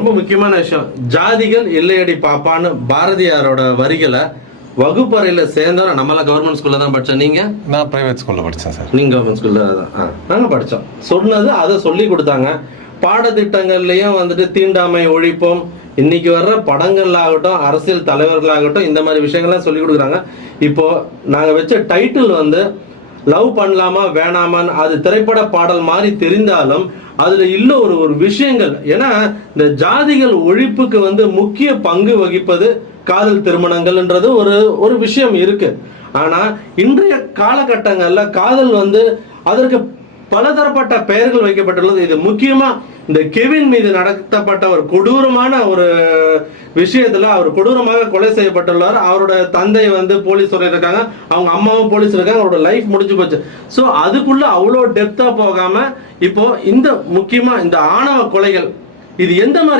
ரொம்ப முக்கியமான விஷயம். ஜாதிகள் இல்லையடி பாப்பான்னு பாரதியாரோட வரிகளை வகுப்பறையில சேர்ந்தோம் நம்மளாம் கவர்மெண்ட் ஸ்கூல்ல தான் படிச்சோம் நீங்க? நான் பிரைவேட் ஸ்கூல்ல படித்தேன் சார். நீங்க கவர்மெண்ட் ஸ்கூல்ல தான். ஆ, நாங்க படிச்சோம். சொன்னது அதை சொல்லி கொடுத்தாங்க. பாடத்திட்டங்கள்லயும் வந்துட்டு தீண்டாமை ஒழிப்போம். இன்னைக்கு வர்ற படங்கள்ல ஆகட்டும் அரசியல் தலைவர்களாகட்டும் இந்த மாதிரி விஷயங்கள்லாம் சொல்லி கொடுக்குறாங்க. இப்போ நாங்க வச்ச டைட்டில் வந்து லவ் பண்ணலாமா வேணாமான்னு அது திரைப்பட பாடல் மாதிரி தெரிந்தாலும் அதுல இல்ல ஒரு ஒரு விஷயங்கள். ஏன்னா இந்த ஜாதிகள் ஒழிப்புக்கு வந்து முக்கிய பங்கு வகிப்பது காதல் திருமணங்கள்ன்றது ஒரு ஒரு விஷயம் இருக்கு. ஆனா இன்றைய காலகட்டங்கள்ல காதல் வந்து அதற்கு பலதரப்பட்ட பெயர்கள் வைக்கப்பட்டுள்ளது. இது முக்கியமா இந்த கெவின் மீது நடத்தப்பட்ட ஒரு கொடூரமான ஒரு விஷயத்துல அவர் கொடூரமாக கொலை செய்யப்பட்டுள்ளார். அவரோட தந்தை வந்து போலீஸ் இருக்காங்க. அவங்க அம்மாவும் போலீஸ் இருக்காங்க. அவரோட லைஃப் முடிஞ்சு போச்சு. ஸோ அதுக்குள்ள அவ்வளோ டெப்தா போகாம இப்போ இந்த முக்கியமா இந்த ஆணவ கொலைகள் இது எந்த மாதிரி